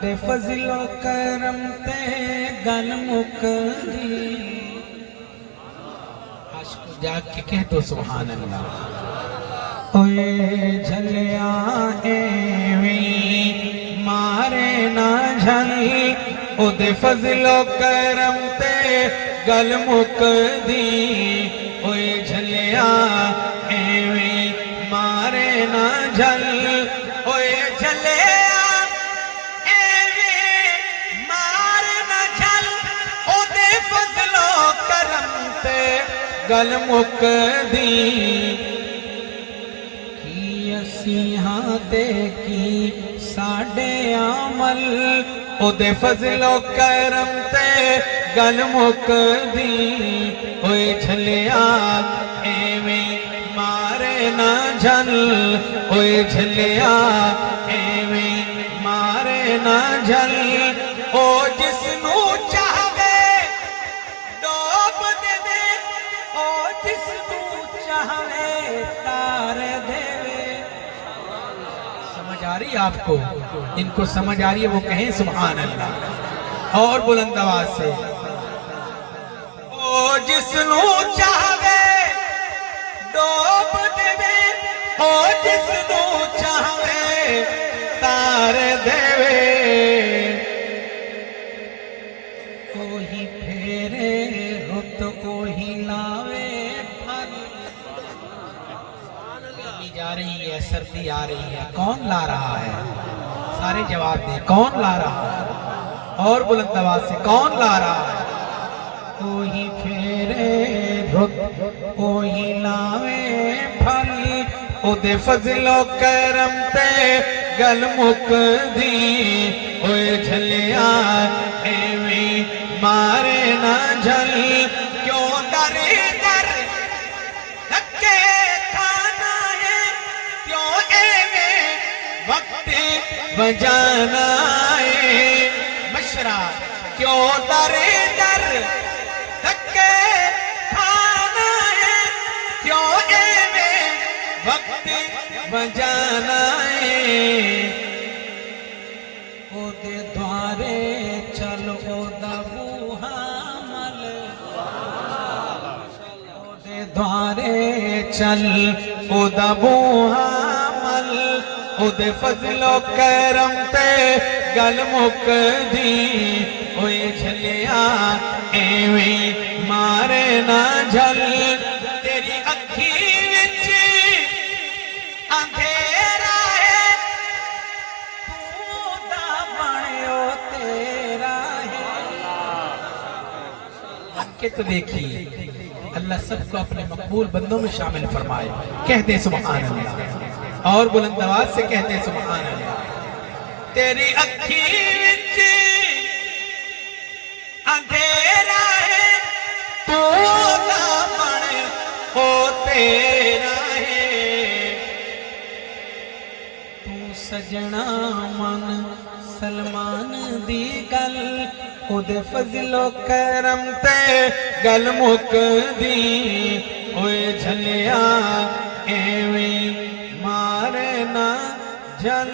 ओदे फजलो करम ते गल मुकदी। आशिको जाग के कह दो सुभान अल्लाह। ओए झलिया एवी मारे ना झल, ओदे फजलो करम ते गल मुकदी। ओए झलिया एवी मारे ना झल, ओए झलिया एवी मारे ना झल, ओदे फजलो करम ते गल मुकदी। असीहां ते की साडे अमल, ओदे फजलो करम ते गल मुकदी। ओए झलिया एवें मारे ना झल, ओए झलिया एवें मारे ना झल। ओ जिसनू चाहवे डोब देवे, ओ जिसनू चाहवे तार देवे। समझ आ रही है आपको? इनको समझ आ रही है वो कहें सुभान अल्लाह और बुलंद आवाज से। ओ जिसनू चाहवे डोब देवे, ओ जिसनू चाहवे तार देवे। ओही फेरे रुत ओही लावे फल। गर्मी जा रही है, सर्दी आ रही है, कौन ला रहा है? सारे जवाब दें, कौन ला रहा है? और बुलंद आवाज से कौन ला रहा है? ओही फेरे रुत ओही लावे फल, ओदे फजलो करम ते गल मुकदी। ओए झलिया एवें मारे ना झल, क्यों दर दर धक्के खाना है, क्यों एवें वक्त बजाना है। मशरा क्यों दर दर धक्के खाना है, क्यों एवें वक्त बजाना है। ओदे द्वारे चल ओदा बूहा मल, ओदे द्वारे चल ओदा बूहा मल, ओदे फजलो करम ते गल मुकदी। ओए झलिया एवें मारे ना झल, तेरी अखी विच अंधेरा है, तू दा बणियो तेरा है। बन के तो देखिए, अल्लाह सबको अपने मकबूल बंदों में शामिल फरमाए। कहते सुभान अल्लाह और बुलंद आवाज से कहते सुभान अल्लाह। तेरी अखी विच अंधेरा है, तू दा बणियो तेरा है। तू सजना मन सलमान दी गल, ओदे फजलो करम ते गल मुकदी। ओए झलिया एवें मारे ना झल।